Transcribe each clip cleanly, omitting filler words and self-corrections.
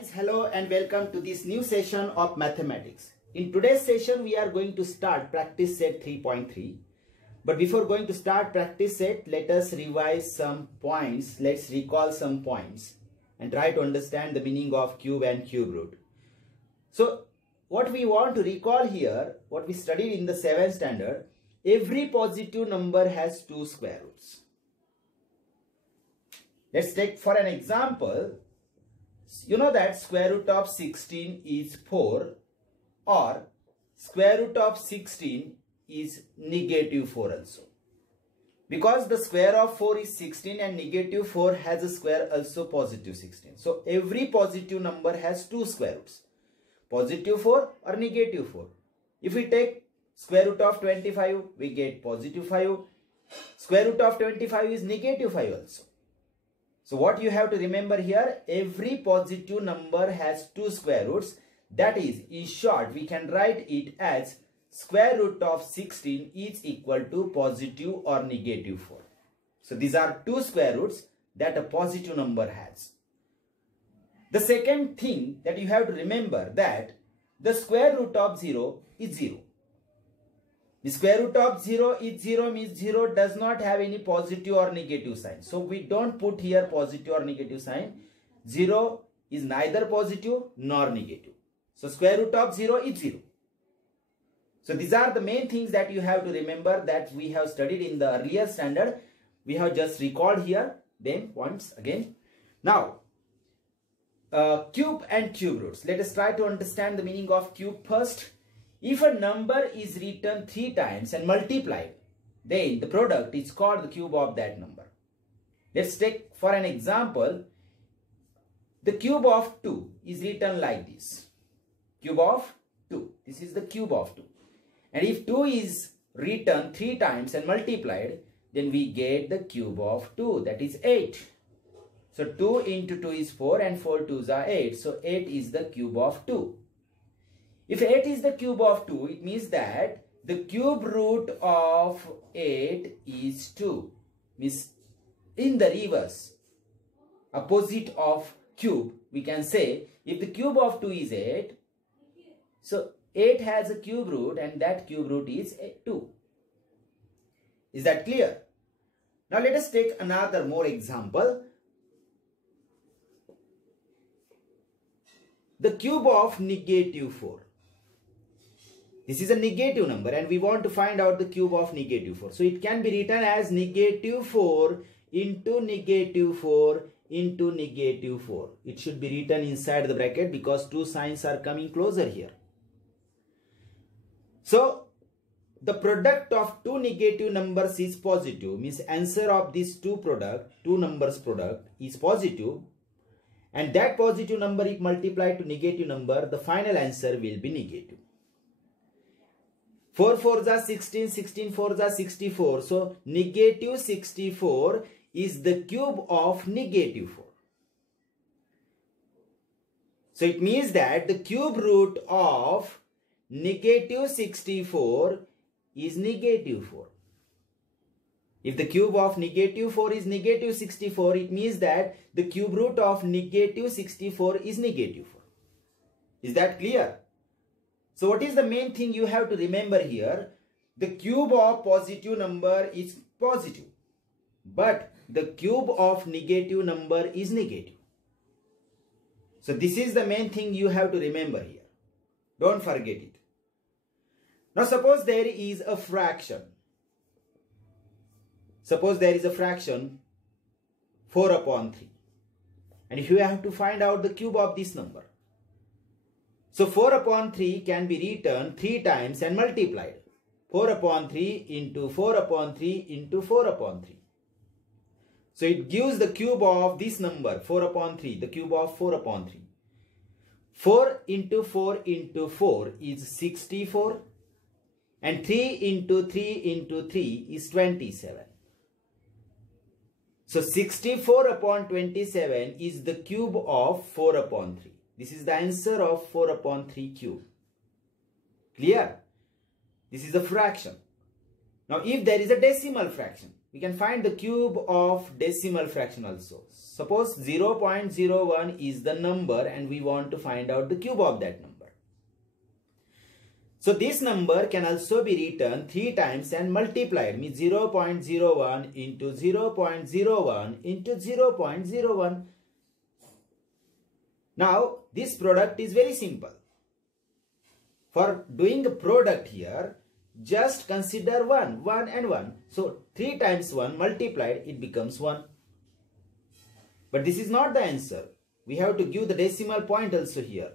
guys, hello and welcome to this new session of mathematics. In today's session we are going to start practice set 3.3. But before going to start practice set, let us revise some points. Let's recall some points and try to understand the meaning of cube and cube root. So what we want to recall here, what we studied in the 7th standard, every positive number has two square roots. Let's take for an example. You know that square root of 16 is 4 or square root of 16 is negative 4 also. Because the square of 4 is 16 and negative 4 has a square also positive 16. So every positive number has two square roots. Positive 4 or negative 4. If we take square root of 25, we get positive 5. Square root of 25 is negative 5 also. So what you have to remember here, every positive number has two square roots. That is, in short, we can write it as square root of 16 is equal to positive or negative 4. So these are two square roots that a positive number has. The second thing that you have to remember that the square root of 0 is 0. The square root of 0 is 0 means 0 does not have any positive or negative sign. So we don't put here positive or negative sign. 0 is neither positive nor negative. So square root of 0 is 0. So these are the main things that you have to remember that we have studied in the earlier standard. We have just recalled here them once again. Now, cube and cube roots. Let us try to understand the meaning of cube first. If a number is written 3 times and multiplied, then the product is called the cube of that number. Let's take for an example, the cube of 2 is written like this. Cube of 2. This is the cube of 2. And if 2 is written 3 times and multiplied, then we get the cube of 2, that is 8. So 2 into 2 is 4 and 4 2s are 8. So 8 is the cube of 2. If 8 is the cube of 2, it means that the cube root of 8 is 2. Means in the reverse, opposite of cube, we can say if the cube of 2 is 8, so 8 has a cube root and that cube root is 2. Is that clear? Now let us take another more example. The cube of negative 4. This is a negative number and we want to find out the cube of negative 4. So it can be written as negative 4 into negative 4 into negative 4. It should be written inside the bracket because two signs are coming closer here. So the product of two negative numbers is positive. Means answer of these two numbers product is positive. And that positive number if multiplied to negative number, the final answer will be negative. 4 4s are 16, 16 4s are 64. So negative 64 is the cube of negative 4. So it means that the cube root of negative 64 is negative 4. If the cube of negative 4 is negative 64, it means that the cube root of negative 64 is negative 4. Is that clear? So what is the main thing you have to remember here? The cube of positive number is positive, but the cube of negative number is negative. So this is the main thing you have to remember here. Don't forget it. Now suppose there is a fraction. Suppose there is a fraction 4 upon 3. And if you have to find out the cube of this number. So 4 upon 3 can be written 3 times and multiplied. 4 upon 3 into 4 upon 3 into 4 upon 3. So it gives the cube of this number 4 upon 3, the cube of 4 upon 3. 4 into 4 into 4 is 64. And 3 into 3 into 3 is 27. So 64 upon 27 is the cube of 4 upon 3. This is the answer of 4 upon 3 cube. Clear? This is a fraction. Now if there is a decimal fraction, we can find the cube of decimal fraction also. Suppose 0.01 is the number and we want to find out the cube of that number. So this number can also be written 3 times and multiplied, means 0.01 into 0.01 into 0.01. Now this product is very simple. For doing a product here, just consider 1 and 1. So 3 times 1 multiplied, it becomes 1. But this is not the answer. We have to give the decimal point also here.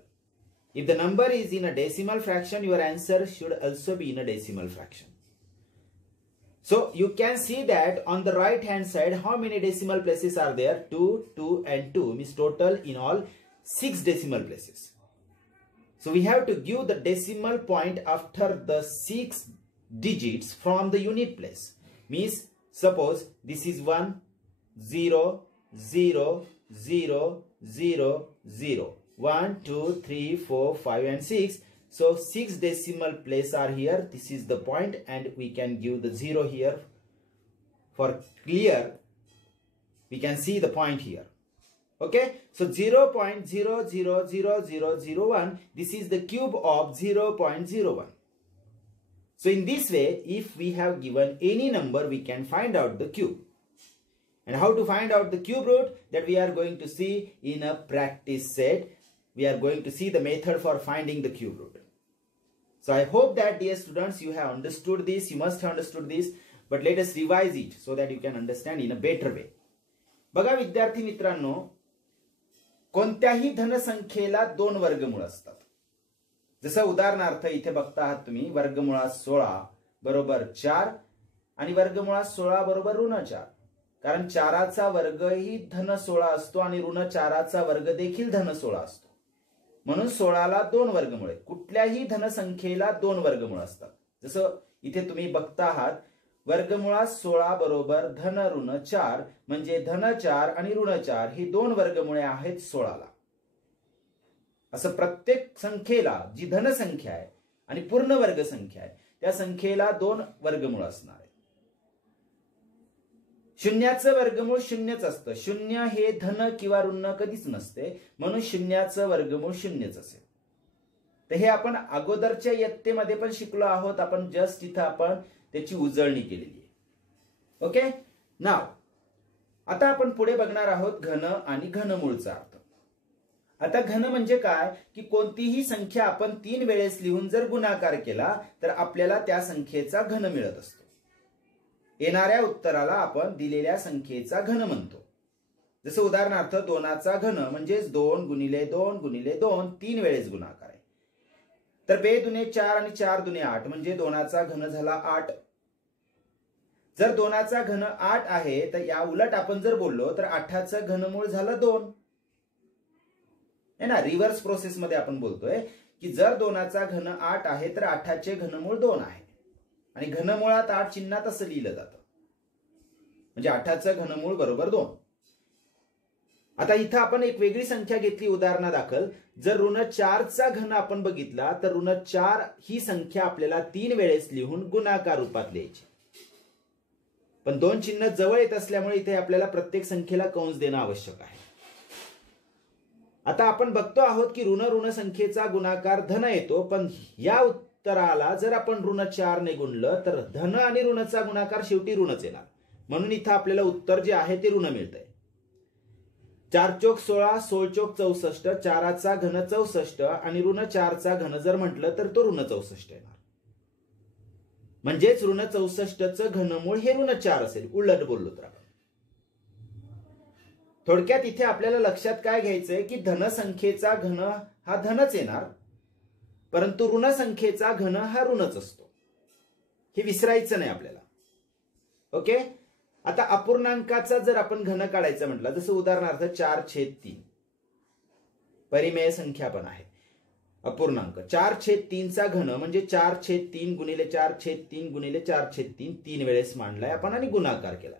If the number is in a decimal fraction, your answer should also be in a decimal fraction. So you can see that on the right hand side, how many decimal places are there? 2, 2 and 2, means total in all 6 decimal places. So we have to give the decimal point after the 6 digits from the unit place. Means suppose this is 1, 0, 0, 0, 0, 0. 1, 2, 3, 4, 5 and 6. So 6 decimal places are here. This is the point and we can give the 0 here. For clear, we can see the point here. Okay, so 0.000001, this is the cube of 0.01. So in this way, if we have given any number, we can find out the cube. And how to find out the cube root, that we are going to see in a practice set. We are going to see the method for finding the cube root. So I hope that, dear students, you have understood this. You must have understood this. But let us revise it so that you can understand in a better way. बघा विद्यार्थी मित्रांनो, कोणत्याही धनसंख्येला 2 वर्गमूळ असतात. जसं उदाहरणार्थ इथे बघता आहात तुम्ही, वर्गमुळात 16 बरोबर 4 आणि वर्गमुळात 16 बरोबर ऋण 4. कारण 4चा वर्ग ही धन 16 असतो आणि ऋण 4चा वर्ग देखील धन 16 असतो. म्हणून 16ला 2 वर्गमूळ आहेत. कुठल्याही धनसंख्येला 2 वर्गमूळ असतात. जसं इथे तुम्ही बघता आहात, वर्गमुळात 16 बरोबर धन ऋण 4, म्हणजे धन 4 आणि ऋण 4 ही 2 वर्गमुळे आहेत 16ला. असं प्रत्येक संख्येला जी धनसंख्या आहे आणि पूर्ण वर्ग संख्या आहे त्या संख्येला 2 वर्गमूळ असणार आहे. शून्याचं वर्गमूळ शून्यच असतं. शून्य हे धन किंवा ऋण कधीच नसते, म्हणून शून्याचं वर्गमूळ शून्यच असेल. तर हे आपण अगोदरच्या इयत्तेमध्ये पण शिकलो आहोत. आपण जस्ट इथं आपण त्याची उजळणी केलेली आहे. ओके, नाव आता आपण पुढे बघणार आहोत घन आणि घनमूळचा अर्थ. आता घन म्हणजे काय, की कोणतीही संख्या आपण 3 वेळेस लिहून जर गुणाकार केला तर आपल्याला त्या संख्येचा घन मिळत असतो. येणाऱ्या उत्तराला आपण दिलेल्या संख्येचा घन म्हणतो. जसं उदाहरणार्थ 2चा घन म्हणजे 2 गुणिले 2 गुणिले 2, 3 वेळेस गुणाकार आहे. तर 2 दुने 4 आणि 4 दुने 8 म्हणजे 2चा घन झाला 8. जर 2चा घन 8 आहे तर या उलट आपण जर बोललो तर 8चं घनमूळ झालं 2. है ना, रिव्हर्स प्रोसेस मध्ये आपण बोलतोय की जर 2चा घन 8 आहे तर 8चे घनमूळ 2 आहे आणि घनमुळात 8 चिन्हात असं लिहिलं जातं, म्हणजे 8चं घनमूळ बरोबर 2. आता इथं आपण एक वेगळी संख्या घेतली उदाहरणादाखल. जर ऋण 4चा घन आपण बघितला तर ऋण 4 ही संख्या आपल्याला 3 वेळेस लिहून गुणाकार रूपात लिहायची. पण 2 चिन्ह जवळ येत असल्यामुळे इथे आपल्याला प्रत्येक संख्येला कंस देणं आवश्यक आहे. आता आपण बघतो आहोत की ऋण संख्येचा गुणाकार धन येतो, पण या उत्तराला जर आपण ऋण 4 ने गुणलं तर धन आणि ऋणचा गुणाकार शेवटी ऋणच येणार. म्हणून इथं आपल्याला उत्तर जे आहे ते ऋण मिळतंय. 4 चोक 16, 16 चोक 64, 4चा घन 64 आणि ऋण 4चा घन जर म्हटलं तर तो ऋण 64 येणार. म्हणजेच ऋण 64चं घनमूळ हे ऋण 4 असेल, उलट बोललो तर आपण. थोडक्यात इथे आपल्याला लक्षात काय घ्यायचंय की धनसंख्येचा घन हा धनच येणार, परंतु ऋण संख्येचा घन हा ऋणच असतो. हे विसरायचं नाही आपल्याला. ओके, आता अपूर्णांकाचा जर आपण घन काढायचं म्हटलं, जसं उदाहरणार्थ 4/3 परिमेय संख्या पण आहे अपूर्णांक. 4/3चा घन म्हणजे 4/3 गुणिले 4/3 गुणिले 4/3 3 वेळेस मांडलाय आपण आणि गुणाकार केला.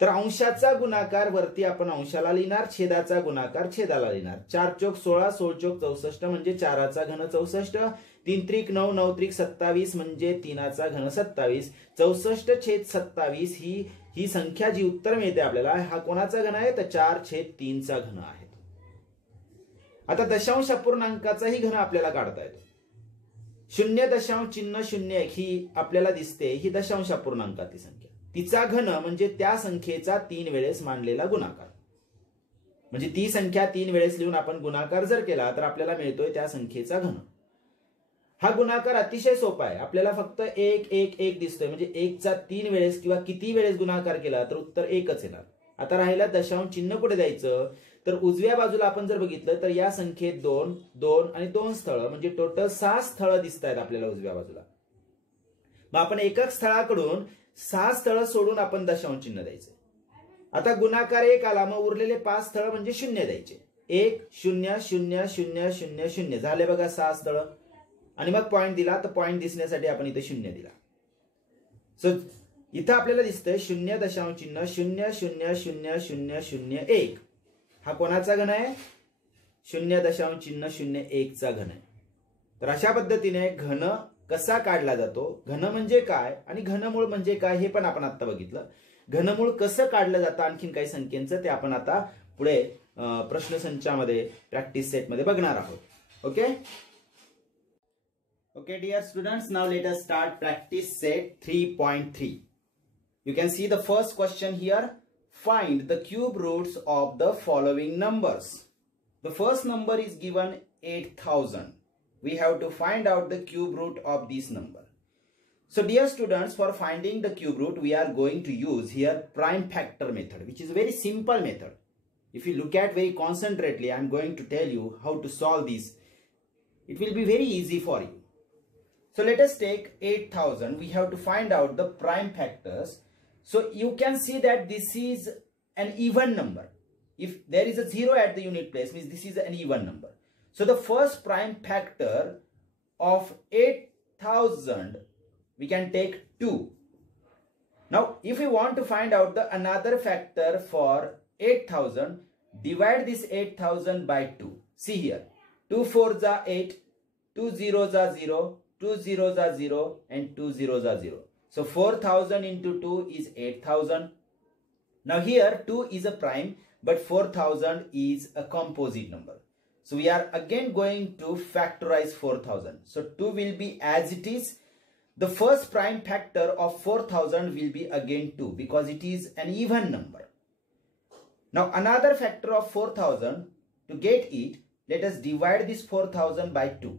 तर अंशाचा गुणाकार वरती आपण अंशाला लिहिणार, छेदाचा गुणाकार छेदाला लिहिणार. 4 चोक 16, 16 चोक 64 म्हणजे 4चा घन 64 3 त्रिक 9, 9 त्रिक 27 म्हणजे 3चा घन 27. 64/27 ही संख्या जी उत्तर मिळते आपल्याला, हा कोणाचा घन आहे? तर 4/3चा घन आहे. आता दशांश अपूर्णांकाचाही घन आपल्याला काढता येतो. 0.01 ही आपल्याला दिसते, ही दशांश अपूर्णांकातली संख्या. तिचा घन म्हणजे त्या संख्येचा 3 वेळेस मांडलेला गुणाकार. म्हणजे ती संख्या 3 वेळेस लिहून आपण गुणाकार जर केला तर आपल्याला मिळतोय त्या संख्येचा घन. हा गुणाकार अतिशय सोपा आहे. आपल्याला फक्त 1 1 1 दिसतोय, म्हणजे 1चा 3 वेळेस किंवा किती वेळेस गुणाकार केला तर उत्तर 1च येणार. आता राहिला दशांश चिन्ह कुठे द्यायचं, तर उजव्या बाजूला आपण जर बघितलं तर या संख्येत 2 2 आणि 2 स्थळ म्हणजे टोटल 6 स्थळ दिसत आहेत आपल्याला उजव्या बाजूला. मग आपण एकक स्थळाकडून 6 स्थळ सोडून आपण दशांश चिन्ह द्यायचे. आता गुणाकार 1 आला, मग उरलेले 5 स्थळ म्हणजे 0 द्यायचे. 1 0 0 0 0 0 झाले बघा 6 स्थळ. आणि मग पॉइंट दिला, तर पॉइंट दिसण्यासाठी आपण इथे 0 दिला. सो इथं आपल्याला दिसतंय 0.000001. हा कोणाचा घन आहे? 0.01चा घन आहे. तर अशा पद्धतीने घन कसा काढला जातो, घन म्हणजे काय आणि घनमूळ म्हणजे काय हे पण आपण आता बघितलं. घनमूळ कसं काढलं जातं आणखीन काही संख्येचं ते आपण आता पुढे प्रश्नसंचामध्ये प्रॅक्टिस सेटमध्ये बघणार आहोत. Okay Okay dear students, now let us start practice set 3.3. You can see the first question here. Find the cube roots of the following numbers. The first number is given 8000. We have to find out the cube root of this number. So dear students, for finding the cube root we are going to use here prime factor method, which is a very simple method. If you look at very concentrately, I am going to tell you how to solve this. It will be very easy for you. So let us take 8000. We have to find out the prime factors. So you can see that this is an even number. If there is a 0 at the unit place, means this is an even number. So the first prime factor of 8000, we can take 2. Now if we want to find out the another factor for 8000, divide this 8000 by 2. See here, 2 4s are 8, 2 0s are 0, 2 zeros are 0 and 2 zeros are 0. So 4000 into 2 is 8000. Now here 2 is a prime, but 4000 is a composite number. So we are again going to factorize 4000. So 2 will be as it is. The first prime factor of 4000 will be again 2 because it is an even number. Now another factor of 4000, to get it, let us divide this 4000 by 2.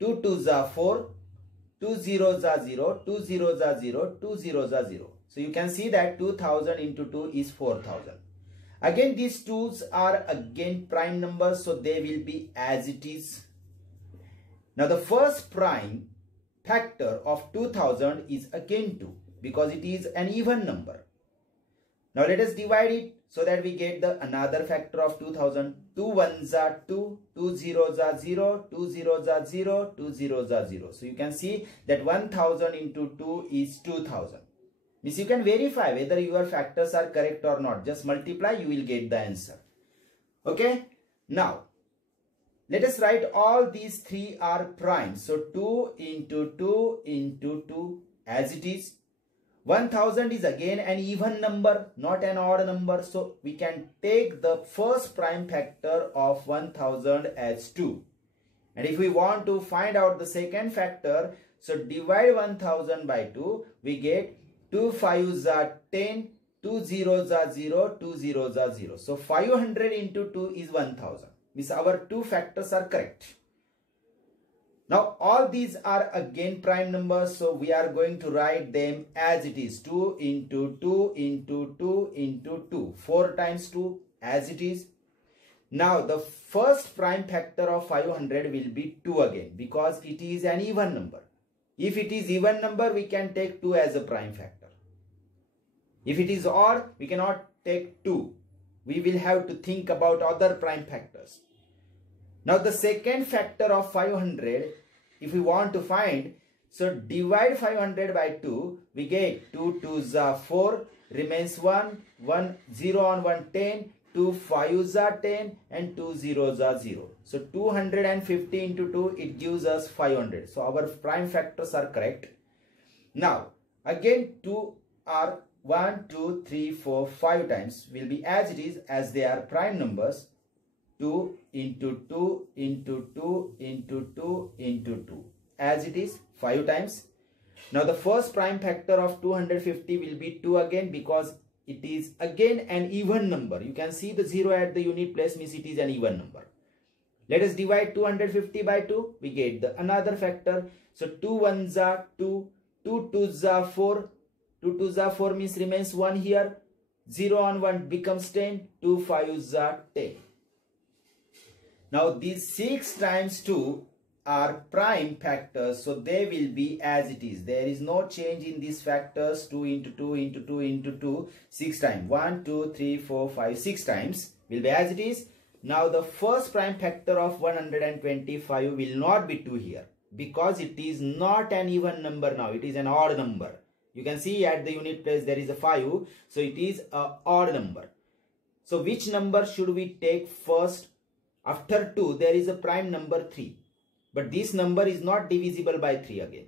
2 2s are 4, 2 zeros are 0, 2 zeros are 0, 2 zeros are 0. So you can see that 2000 into 2 is 4000. Again these 2's are again prime numbers, so they will be as it is. Now the first prime factor of 2000 is again 2 because it is an even number. Now let us divide it so that we get the another factor of 2000. 2 1s are 2, 2 zeros are 0, 2 zeros are 0, 2 zeros are 0. So you can see that 1000 into 2 is 2000. Means you can verify whether your factors are correct or not. Just multiply, you will get the answer. Okay. Now let us write all these three are prime. So 2 into 2 into 2 as it is. 1000 is again an even number, not an odd number. So we can take the first prime factor of 1000 as 2. And if we want to find out the second factor, so divide 1000 by 2, we get 2 5s are 10, 2 zeros are 0, 2 zeros are 0. So 500 into 2 is 1000. Means our two factors are correct. Now all these are again prime numbers, so we are going to write them as it is. 2 into 2 into 2 into 2. 4 times 2 as it is. Now the first prime factor of 500 will be 2 again because it is an even number. If it is even number, we can take 2 as a prime factor. If it is odd, we cannot take 2. We will have to think about other prime factors. Now the second factor of 500, if we want to find, so divide 500 by 2, we get 2 2s are 4, remains 1, 1 0 on 1 10, 2 5s are 10 and 2 zeros are 0. So 250 into 2, it gives us 500. So our prime factors are correct. Now again 2 are 1, 2, 3, 4, 5 times will be as it is, as they are prime numbers. 2 into 2 into 2 into 2 into 2 as it is 5 times. Now the first prime factor of 250 will be 2 again, because it is again an even number. You can see the 0 at the unit place means it is an even number. Let us divide 250 by 2. We get the another factor. So 2 1s are 2, 2 2s are 4, 2 2s are 4 means remains 1 here. 0 on 1 becomes 10, 2 5s are 10. Now these 6 times 2 are prime factors, so they will be as it is. There is no change in these factors. 2 into 2 into 2 into 2, 6 times. 1, 2, 3, 4, 5, 6 times will be as it is. Now the first prime factor of 125 will not be 2 here, because it is not an even number now. It is an odd number. You can see at the unit place there is a 5, so it is an odd number. So which number should we take first? After 2 there is a prime number 3. But this number is not divisible by 3 again.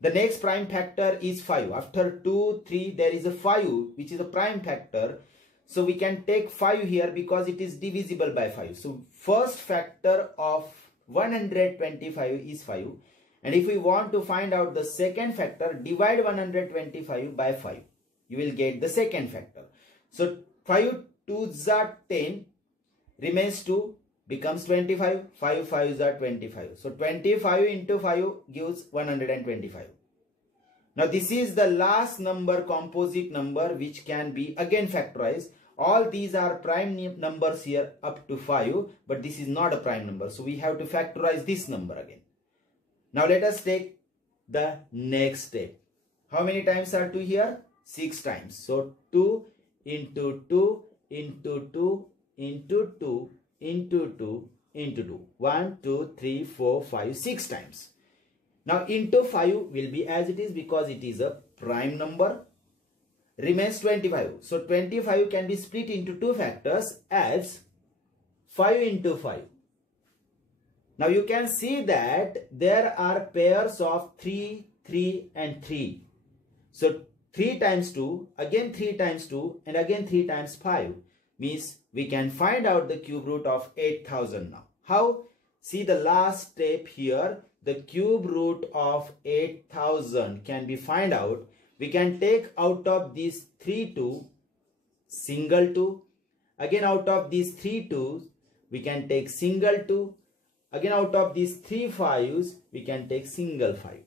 The next prime factor is 5. After 2, 3, there is a 5 which is a prime factor. So we can take 5 here because it is divisible by 5. So first factor of 125 is 5. And if we want to find out the second factor, divide 125 by 5. You will get the second factor. So 5 2s are 10, remains 2. Becomes 25, 5 5s are 25. So 25 into 5 gives 125. Now this is the last number, composite number, which can be again factorized. All these are prime numbers here up to 5, but this is not a prime number. So we have to factorize this number again. Now let us take the next step. How many times are 2 here? 6 times. So 2 into 2 into 2 into 2 into 2 into 2. 1, 2, 3, 4, 5, 6 times. Now into 5 will be as it is because it is a prime number. Remains 25. So 25 can be split into 2 factors as 5 into 5. Now you can see that there are pairs of 3, 3 and 3. So 3 times 2, again 3 times 2 and again 3 times 5. Means we can find out the cube root of 8000 now. How? See the last step here. The cube root of 8000 can be find out. We can take out of these 3 2, single 2. Again out of these 3 2s, we can take single 2. Again out of these 3 5s, we can take single 5.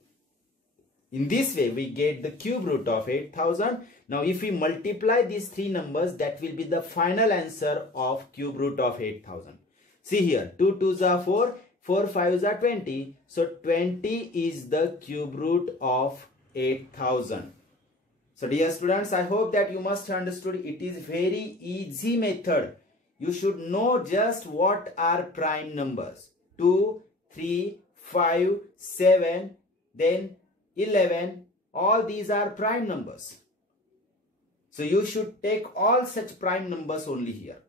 In this way, we get the cube root of 8000. Now, if we multiply these 3 numbers, that will be the final answer of cube root of 8000. See here, 2 2s are 4, 4 5s are 20. So, 20 is the cube root of 8000. So, dear students, I hope that you must understood it is very easy method. You should know just what are prime numbers. 2, 3, 5, 7, then 11, all these are prime numbers. So you should take all such prime numbers only here.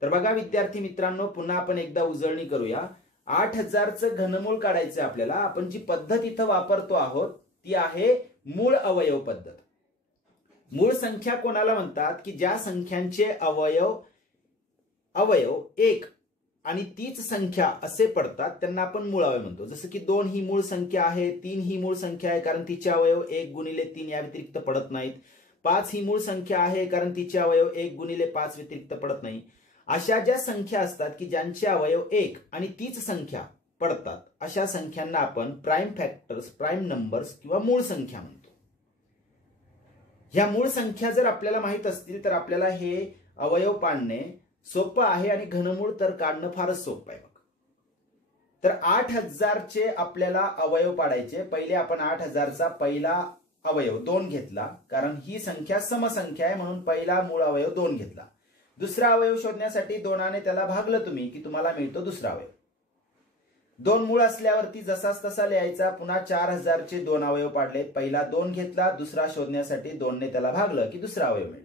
तर बघा विद्यार्थी मित्रांनो, पुन्हा आपण एकदा उजळणी करूया. 8000 चं घनमूळ काढायचं आपल्याला. आपण जी पद्धत इथं वापरतो आहोत ती आहे मूळ अवयव पद्धत. मूळ संख्या कोणाला म्हणतात की ज्या संख्यांचे अवयव 1 आणि तीच संख्या असे पडतात त्यांना आपण मूळ अवयव म्हणतो. जसं की 2 ही मूळ संख्या आहे, 3 ही मूळ संख्या आहे कारण तिचे अवयव 1 गुणिले 3 या व्यतिरिक्त पडत नाहीत. 5 ही मूळ संख्या आहे कारण तिचे अवयव 1 गुणिले 5 व्यतिरिक्त पडत नाही. अशा ज्या संख्या असतात की ज्यांचे अवयव 1 आणि तीच संख्या पडतात अशा संख्यांना आपण प्राइम फॅक्टर्स, प्राइम नंबर्स किंवा मूळ संख्या म्हणतो. ह्या मूळ संख्या जर आपल्याला माहित असतील तर आपल्याला हे अवयव पाडणे सोपं आहे आणि घनमूळ तर काढणं फारच सोपं आहे. बघ, तर 8000 चे आपल्याला अवयव पाडायचे. पहिले आपण 8000 चा पहिला अवयव 2 घेतला कारण ही संख्या समसंख्या आहे म्हणून पहिला मूळ अवयव 2 घेतला. दुसरा अवयव शोधण्यासाठी 2 ने त्याला भागलं तुम्ही की तुम्हाला मिळतो दुसरा अवयव. 2 मूळ असल्यावरती जसाच तसा लिहायचा. पुन्हा 4000 चे 2 अवयव पाडले. पहिला 2 घेतला, दुसरा शोधण्यासाठी 2 ने त्याला भागलं की दुसरा अवयव मिळतो.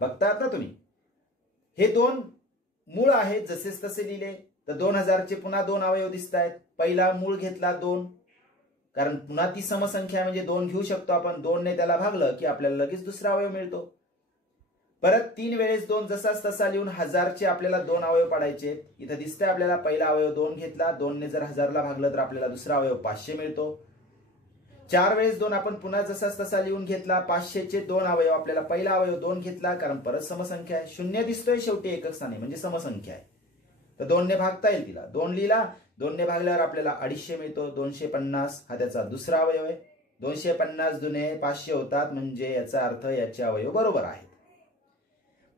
बघतात ना तुम्ही, हे दोन मूळ आहेत, जसेच तसे लिहिले तर 2000चे पुन्हा दोन अवयव दिसत आहेत. पहिला मूळ घेतला 2, कारण पुन्हा ती समसंख्या म्हणजे 2 घेऊ शकतो आपण. 2 ने त्याला भागलं की आपल्याला लगेच दुसरा अवयव मिळतो. परत 3 वेळेस 2 जसाच तसा लिहून 1000चे आपल्याला 2 अवयव पाडायचे. इथं दिसतंय आपल्याला पहिला अवयव 2 घेतला, 2 ने जर 1000 ला भागलं तर आपल्याला दुसरा अवयव 500 मिळतो. 4 वेळेस 2 आपण पुन्हा जसाच तसा लिहून घेतला, 500चे 2 अवयव, आपल्याला पहिला अवयव 2 घेतला कारण परत समसंख्या आहे. 0 दिसतोय शेवटी एकक स्थानी म्हणजे समसंख्या आहे, तर 2 ने भागता येईल तिला. 2 लिहिला, 2 ने भागल्यावर आपल्याला 250 मिळतो. 250 हा त्याचा दुसरा अवयव आहे. 250 दुने 500 होतात, म्हणजे याचा अर्थ याचे अवयव बरोबर आहेत.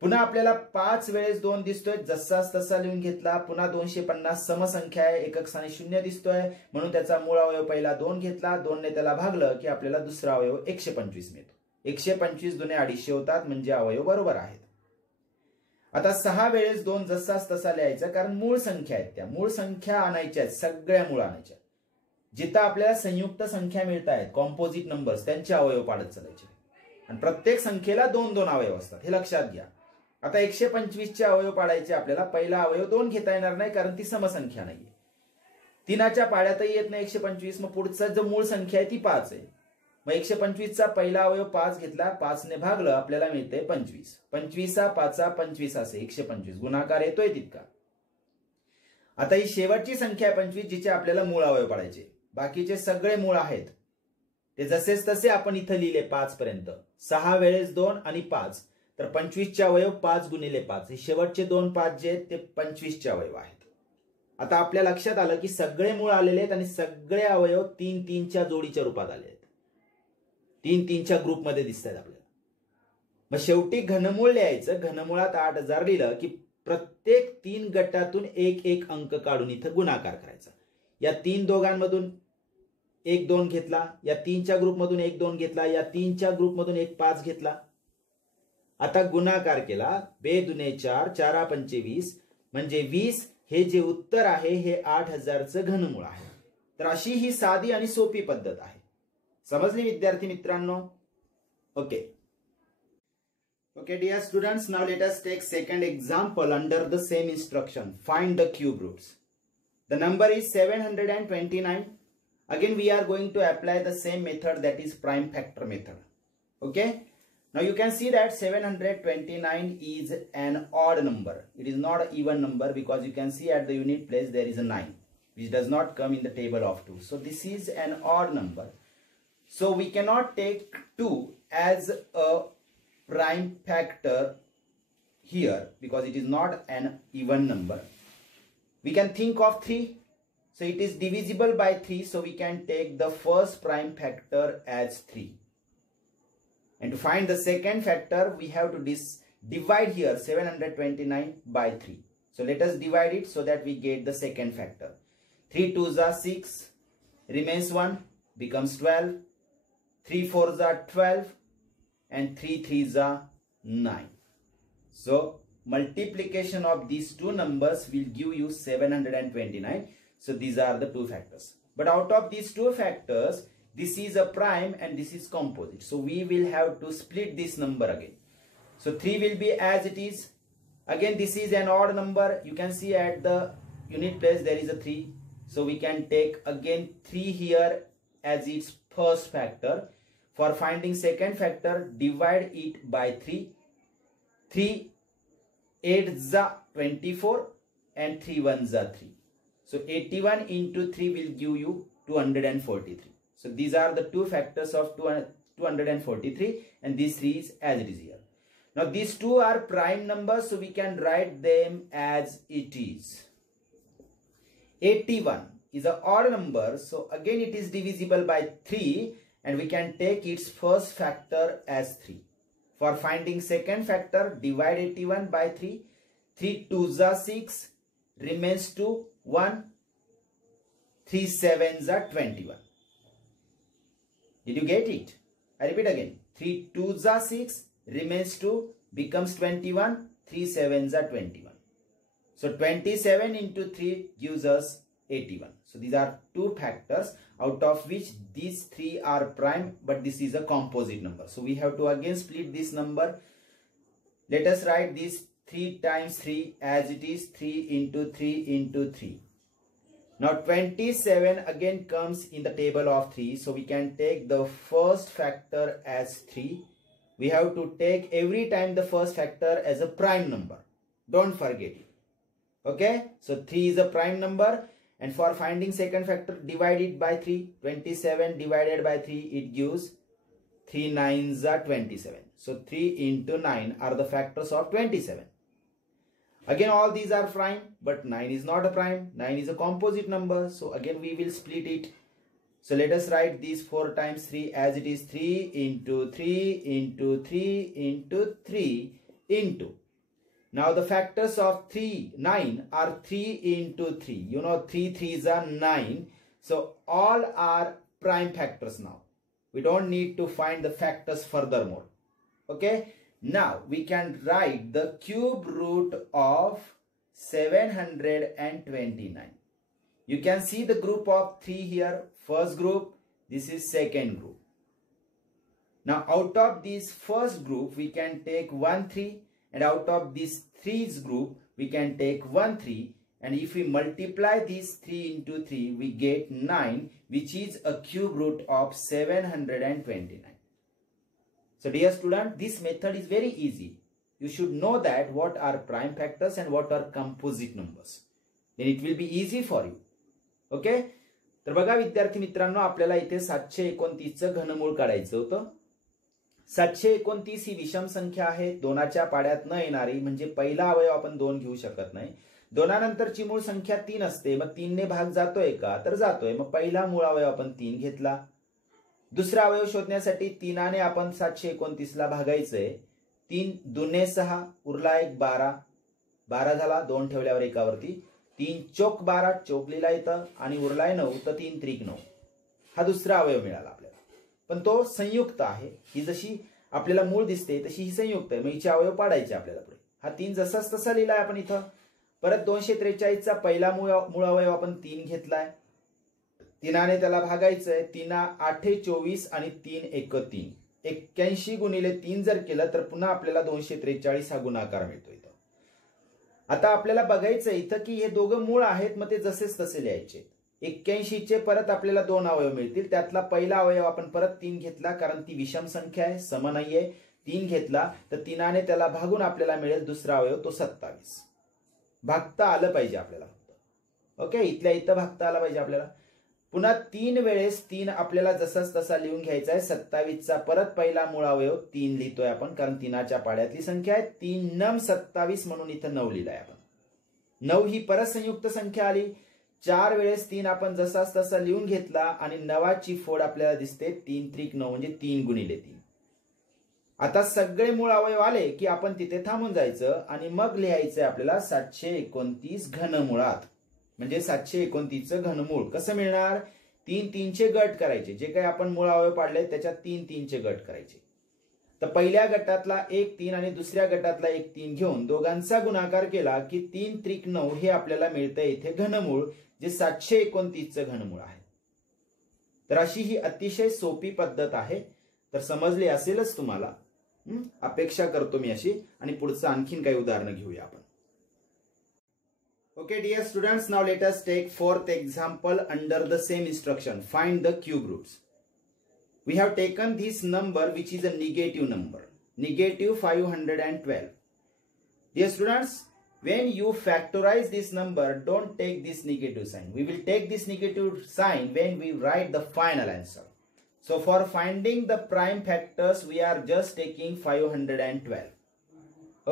पुन्हा आपल्याला 5 वेळेस 2 दिसतोय, जसाच तसा लिहून घेतला. पुन्हा 250 समसंख्या आहे, एकक स्थानी 0 दिसतोय, म्हणून त्याचा मूळ अवयव पहिला 2 घेतला. 2 ने त्याला भागलं की आपल्याला दुसरा अवयव 125 मिळतो. 125 दुने 250 होतात, म्हणजे अवयव बरोबर आहेत. आता 6 वेळेस 2 जसाच तसा लिहायचा, कारण मूळ संख्या आहेत, त्या मूळ संख्या आणायच्या आहेत, सगळ्या मूळ आणायच्या. जिथं आपल्याला संयुक्त संख्या मिळत आहेत, कॉम्पोजिट नंबर्स, त्यांचे अवयव पाडत चालायचे. आणि प्रत्येक संख्येला 2-2 अवयव असतात, हे लक्षात घ्या. आता 125चे अवयव पाडायचे आपल्याला. पहिला अवयव 2 घेता येणार नाही, कारण ती समसंख्या नाहीये. 3च्या पाड्यातही येत नाही 125, मग पुढचा जो मूळ संख्या आहे ती 5 आहे. मग 125चा पहिला अवयव 5 घेतला, 5 ने भागलं आपल्याला मिळते 25. 25 5 25 असे 125 गुणाकार येतोय तितका. आता ही शेवटची संख्या आहे 25, जिचे आपल्याला मूळ अवयव पाडायचे. बाकीचे सगळे मूळ आहेत ते जसेच तसे आपण इथं लिहिले 5 पर्यंत. 6 वेळेस 2 आणि 5, तर 25चे अवयव 5 गुणिले 5, हे शेवटचे 2 5 जे आहेत ते 25चे अवयव आहेत. आता आपल्या लक्षात आलं की सगळे मूळ आलेले आहेत आणि सगळे अवयव 3-3च्या जोडीच्या रूपात आले आहेत. 3-3च्या ग्रुपमध्ये दिसत आहेत आपल्याला. मग शेवटी घनमूळ लिहायचं. घनमुळात 8000 लिहिलं की प्रत्येक 3 गटातून एक अंक काढून इथं गुणाकार करायचा. या 3 दोघांमधून 1-2 घेतला, या 3च्या ग्रुपमधून 1-2 घेतला, या 3च्या ग्रुपमधून 1-5 घेतला. आता गुणाकार केला, 2 दुने 4, 4 25, म्हणजे 20. हे जे उत्तर आहे हे 8000चं घनमूळ आहे. तर अशी ही साधी आणि सोपी पद्धत आहे. समजली विद्यार्थी मित्रांनो? Okay dear students, now let us take second example under the same instruction. Find the cube roots. The number is 729. Again we are going to apply the same method, that is prime factor method. Okay, now you can see that 729 is an odd number. It is not an even number, because you can see at the unit place there is a 9 which does not come in the table of 2. So this is an odd number. So we cannot take 2 as a prime factor here, because it is not an even number. We can think of 3. So it is divisible by 3. So we can take the first prime factor as 3. And to find the second factor, we have to divide here 729 by 3. So let us divide it so that we get the second factor. 3 2s are 6, remains 1, becomes 12. 3 4s are 12, and 3 3s are 9. So multiplication of these two numbers will give you 729. So these are the two factors. But out of these two factors, this is a prime and this is composite. So we will have to split this number again. So 3 will be as it is. Again, this is an odd number. You can see at the unit place there is a 3. So we can take again 3 here as its first factor. For finding second factor, divide it by 3. 3 8s are 24 and 3 1s are 3. So 81 into 3 will give you 243. So these are the two factors of 243, and this 3 is as it is here. Now these two are prime numbers, so we can write them as it is. 81 is an odd number, so again it is divisible by 3, and we can take its first factor as 3. For finding second factor, divide 81 by 3. 3 2s are 6, remains 2, 1. 3 7s are 21. Did you get it? I repeat again. 3 2s are 6, remains 2, becomes 21. 3 7s are 21. So 27 into 3 gives us 81. So these are two factors, out of which these 3 are prime, but this is a composite number. So we have to again split this number. Let us write this 3 times 3 as it is 3 into 3 into 3. Now 27 again comes in the table of 3. So we can take the first factor as 3. We have to take every time the first factor as a prime number. Don't forget it. Okay. So 3 is a prime number. And for finding second factor, divide it by 3. 27 divided by 3, it gives 3 9s are 27. So 3 into 9 are the factors of 27. Again, all these are prime, but 9 is not a prime. 9 is a composite number. So again, we will split it. So let us write this 4 times 3 as it is 3 into 3 into 3 into 3 into. Now the factors of 9 are 3 into 3. You know 3 3s are 9. So all are prime factors now. We don't need to find the factors furthermore. Okay. Now we can write the cube root of 729. You can see the group of 3 here. First group. This is second group. Now out of this first group we can take 1 3. And out of this 3's group, we can take 1 3. And if we multiply this 3 into 3, we get 9, which is a cube root of 729. So dear student, this method is very easy. You should know that what are prime factors and what are composite numbers. Then it will be easy for you. Okay? तर बघा विद्यार्थी मित्रांनो, आपल्याला इथे 729 चं घनमूळ काढायचं होतं. 729 ही विषम संख्या आहे. दोनाच्या पाड्यात न येणारी, म्हणजे पहिला अवयव आपण 2 घेऊ शकत नाही. दोनानंतरची मूळ संख्या 3 असते. मग 3 ने भाग जातोय का? तर जातोय. मग पहिला मूळ अवयव आपण 3 घेतला. दुसरा अवयव शोधण्यासाठी 3 ने आपण 729 ला भागायचंय. 3 दुने 6 उरला 1 12. 12 झाला 2 ठेवल्यावर एकावरती. 3 चौक 12 चौक लिहिला इथं आणि उरलाय 9 तर 3 त्रिक 9. हा दुसरा अवयव मिळाला आपल्याला. पण तो संयुक्त आहे. ही जशी आपल्याला मूळ दिसते तशी ही संयुक्त आहे. मग हिचे अवयव पाडायचे आपल्याला पुढे. हा 3 जसाच तसा लिहिलाय आपण इथं. परत 243 चा पहिला मूळ अवयव आपण 3 घेतलाय. 3 ने त्याला भागायचंय. 3 8 24 आणि 3 1 3. 81 गुणिले 3 जर केलं तर पुन्हा आपल्याला 243 हा गुणाकार मिळतो इथं. आता आपल्याला बघायचं इथं की हे दोघं मूळ आहेत, मग ते जसेच तसे लिहायचे. 81 चे परत आपल्याला 2 अवयव मिळतील. त्यातला पहिला अवयव आपण परत 3 घेतला, कारण ती विषम संख्या आहे, सम नाहीये. 3 घेतला तर 3 ने त्याला भागून आपल्याला मिळेल दुसरा अवयव, तो 27. भागता आलं पाहिजे आपल्याला. ओके, इथल्या इथं भागता आला पाहिजे आपल्याला. पुन्हा 3 वेळेस 3 आपल्याला जसाच तसा लिहून घ्यायचा आहे. 27 चा परत पहिला मूळ अवयव 3 लिहितोय आपण, कारण 3च्या पाड्यातली संख्या आहे. 3 9 27 म्हणून इथं 9 लिहिलाय आपण. 9 ही परत संयुक्त संख्या आली. 4 वेळेस 3 आपण जसाच तसा लिहून घेतला आणि 9ची फोड आपल्याला दिसते. 3 त्रिक 9 म्हणजे 3 गुणिले 3. आता सगळे मूळ अवयव आले की आपण तिथे थांबून जायचं आणि मग लिहायचंय आपल्याला 729 घनमुळात. म्हणजे 729 चं घनमूळ कसं मिळणार? 3 3 चे गट करायचे. जे काही आपण मूळ अवयव पाडले त्याच्यात 3 3 चे गट करायचे. तर पहिल्या गटातला 1 3 आणि दुसऱ्या गटातला 1 3 घेऊन दोघांचा गुणाकार केला की 3 त्रिक 9 हे आपल्याला मिळतंय इथे घनमूळ, जे 729 चं घनमूळ आहे. तर अशी ही अतिशय सोपी पद्धत आहे. तर समजली असेलच तुम्हाला. अपेक्षा करतो मी अशी. आणि पुढचं आणखीन काही उदाहरणं घेऊया आपण. Okay dear students, now let us take 4th example under the same instruction. Find the cube roots. We have taken this number which is a negative number. Negative 512. Dear students, when you factorize this number, don't take this negative sign. We will take this negative sign when we write the final answer. So for finding the prime factors, we are just taking 512.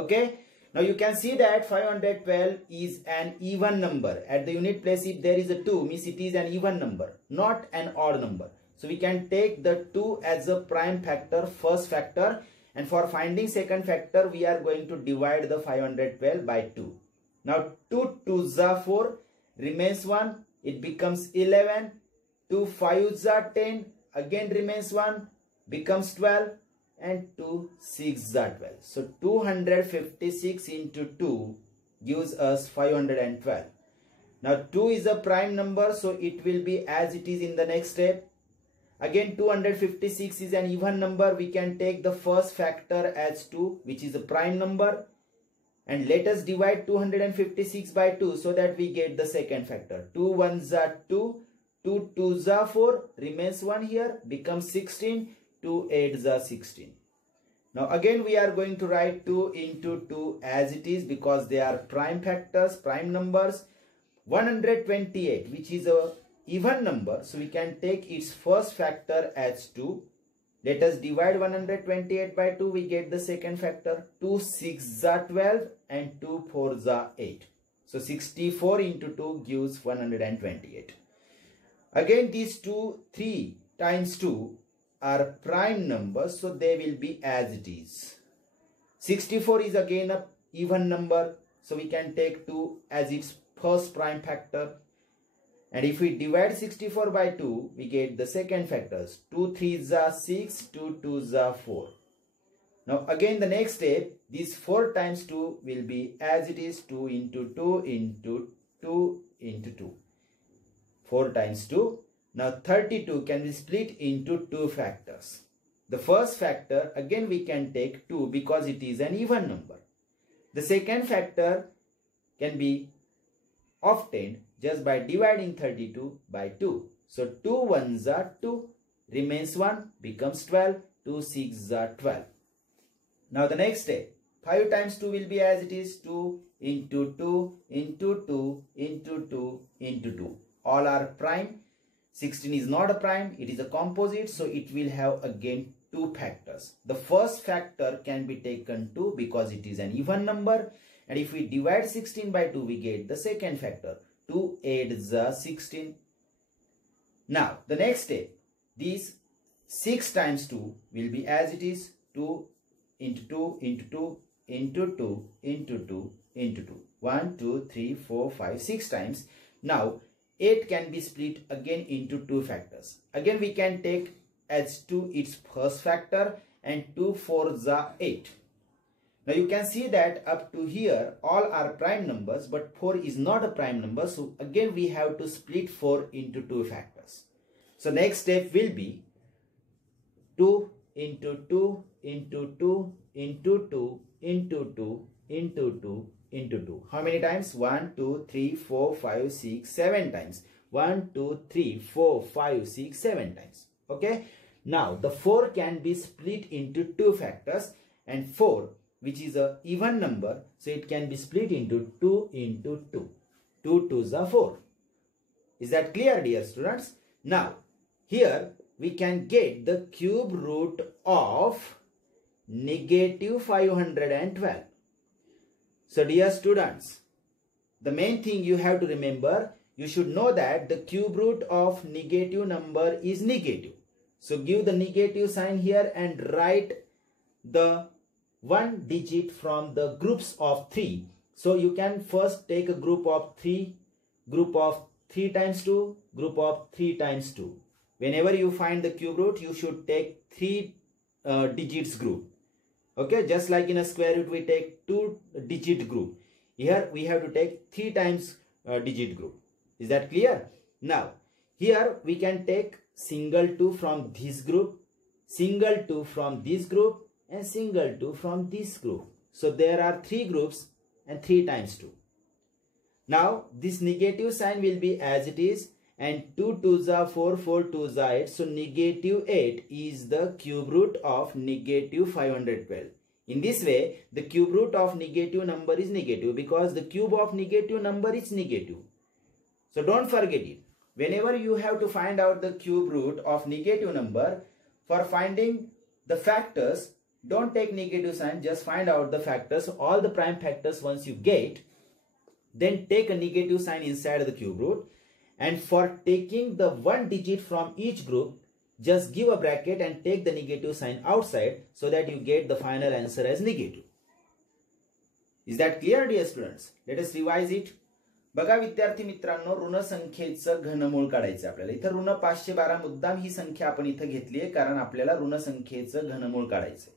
Okay. Now you can see that 512 is an even number. At the unit place, if there is a 2, means it is an even number, not an odd number. So we can take the 2 as a prime factor, first factor. And for finding second factor, we are going to divide the 512 by 2. Now 2 2s are 4, remains 1, it becomes 11. 2 5s are 10, again remains 1, becomes 12. And 2 6 are 12. So 256 into 2 gives us 512. Now 2 is a prime number, so it will be as it is in the next step. Again 256 is an even number. We can take the first factor as 2, which is a prime number. And let us divide 256 by 2 so that we get the second factor. 2 ones are 2, 2 twos are 4, remains 1 here, becomes 16, 2 eights are 16. Now again we are going to write 2 into 2 as it is because they are prime factors, prime numbers. 128, which is a even number, so we can take its first factor as 2. Let us divide 128 by 2, we get the second factor. 2 6s are 12 and 2 4s are 8. So 64 into 2 gives 128. Again these 3 times 2 are prime numbers, so they will be as it is. 64 is again a even number, so we can take 2 as its first prime factor. And if we divide 64 by 2, we get the second factors. 2 3s are 6, 2 2s are 4. Now again the next step, this 4 times 2 will be as it is, 2 into 2 into 2 into 2. 4 times 2. Now 32 can be split into 2 factors. The first factor again we can take 2 because it is an even number. The second factor can be obtained just by dividing 32 by 2. So 2 ones are 2, remains 1, becomes 12, 2 6s are 12. Now the next step, 5 times 2 will be as it is, 2 into 2 into 2 into 2 into 2. All are prime. 16 is not a prime, it is a composite, so it will have again 2 factors. The first factor can be taken 2 because it is an even number, and if we divide 16 by 2 we get the second factor. 2 8s are 16. Now the next step, this 6 times 2 will be as it is, 2 into 2 into 2 into 2 into 2 into 2. 1 2 3 4 5 6 times. Now 8 can be split again into 2 factors. Again we can take as 2 its first factor, and 2 4s are 8. Now you can see that up to here all are prime numbers, but 4 is not a prime number, so again we have to split 4 into 2 factors. So next step will be 2 into 2 into 2 into 2 into 2 into 2 into 2. How many times? 1 2 3 4 5 6 7 times. 1 2 3 4 5 6 7 times. Okay. Now the 4 can be split into 2 factors, and 4, which is a even number, so it can be split into 2 into 2. 2 2s are 4. Is that clear, dear students? Now here we can get the cube root of negative 512. So dear students, the main thing you have to remember, you should know that the cube root of negative number is negative. So give the negative sign here and write the one digit from the groups of 3. So you can first take a group of 3 times 2, group of 3 times 2. Whenever you find the cube root, you should take 3 digits group. Okay, just like in a square root we take 2 digit group. Here we have to take 3 times digit group. Is that clear? Now here we can take single 2 from this group, single 2 from this group, and single 2 from this group. So there are 3 groups and 3 times 2. Now this negative sign will be as it is, and 2 2s are 4, 4 2s are 8. So negative 8 is the cube root of negative 512. In this way, the cube root of negative number is negative because the cube of negative number is negative. So don't forget it. Whenever you have to find out the cube root of negative number, for finding the factors, don't take negative sign, just find out the factors, all the prime factors once you get, then take a negative sign inside the cube root. And for taking the one digit from each group, just give a bracket and take the negative sign outside so that you get the final answer as negative. Is that clear, dear students? Let us revise it. बघा विद्यार्थी मित्रांनो, ऋण संख्येचं घनमूळ काढायचं आपल्याला. इथं ऋण 512 मुद्दाम ही संख्या आपण इथं घेतली आहे कारण आपल्याला ऋण संख्येचं घनमूळ काढायचंय.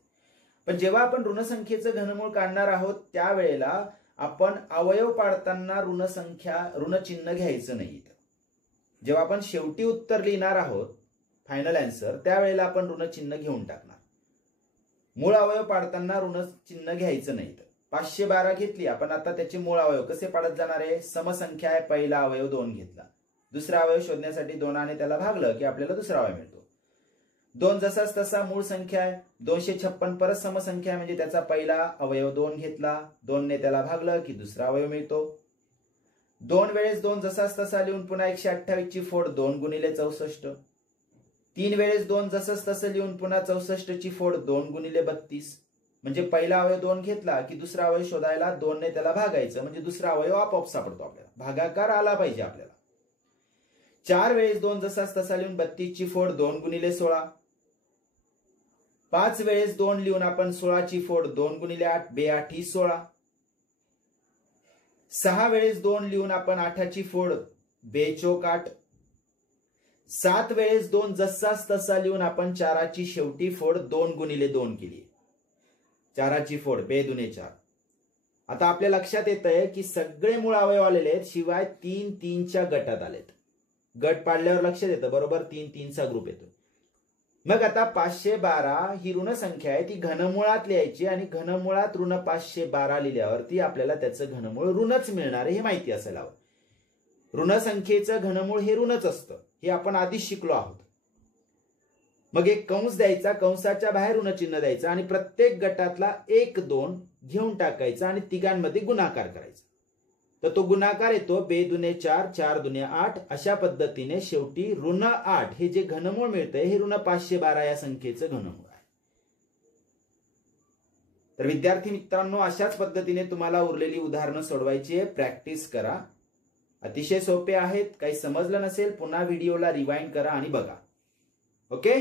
पण जेव्हा आपण ऋण संख्येचं घनमूळ काढणार आहोत त्यावेळेला आपण अवयव पाडताना ऋण चिन्ह घ्यायचं नाही. जेव्हा आपण शेवटी उत्तर लिहिणार आहोत फायनल आन्सर, त्यावेळेला आपण ऋण चिन्ह घेऊन टाकणार. मूळ अवयव पाडताना ऋण चिन्ह घ्यायचं नाही. 512 घेतली आपण, आता त्याचे मूळ अवयव कसे पाडत जाणार आहे? समसंख्या आहे, पहिला अवयव 2 घेतला, दुसरा अवयव शोधण्यासाठी 2 ने त्याला भागलं की आपल्याला दुसरा अवयव मिळतो. 2 जसाच तसा मूळ संख्या आहे, 256 परत समसंख्या आहे, म्हणजे त्याचा पहिला अवयव 2 घेतला, 2 ने त्याला भागलं की दुसरा अवयव मिळतो. 2 वेळेस 2 जसाच तसा लिहून पुन्हा 128 ची फोड 2 गुणिले 64. 3 वेळेस 2 जसंच तसं लिहून पुन्हा 64 ची फोड 2 गुणिले 32. म्हणजे पहिला अवयव 2 घेतला की दुसरा अवयव शोधायला 2 ने त्याला भागायचं, म्हणजे दुसरा अवयव आपोआप सापडतो आपल्याला, भागाकार आला पाहिजे आपल्याला. 4 वेळेस 2 जसाच तसा लिहून 32 ची फोड 2 गुणिले 16. 5 वेळेस 2 लिहून आपण 16 ची फोड 2 गुणिले 8, 2 8 16. 6 वेळेस 2 लिहून आपण 8 ची फोड 2 चौक 8. 7 वेळेस 2 जसाच तसा लिहून आपण 4 ची शेवटी फोड 2 गुणिले 2 केली, 4 ची फोड 2 दुने 4. आता आपल्या लक्षात येत आहे की सगळे मूळ अवयव आलेले आहेत, शिवाय 3 3 च्या गटात आलेत. गट पाडल्यावर लक्षात येतं बरोबर, 3 3 चा ग्रुप येतो. मग आता 512 ही ऋण संख्या आहे, ती घनमुळात लिहायची आणि घनमुळात ऋण 512 लिहिल्यावरती आपल्याला त्याचं घनमूळ ऋणच मिळणार आहे हे माहिती असायला हवं. ऋण संख्येचं घनमूळ हे ऋणच असतं, हे आपण आधीच शिकलो आहोत. मग एक कंस द्यायचा, कंसाच्या बाहेर ऋण चिन्ह द्यायचं आणि प्रत्येक गटातला 1 2 घेऊन टाकायचा आणि तिघांमध्ये गुणाकार करायचा. तर तो गुणाकार येतो 2 दुने 4, 4 दुने 8. अशा पद्धतीने शेवटी ऋण 8 हे जे घनमूळ मिळतंय हे ऋण 512 या संख्येचं घनमूळ आहे. तर विद्यार्थी मित्रांनो, अशाच पद्धतीने तुम्हाला उरलेली उदाहरणं सोडवायची आहे. प्रॅक्टिस करा, अतिशय सोपे आहेत. काही समजलं नसेल पुन्हा व्हिडिओला रिवाइंड करा आणि बघा. ओके.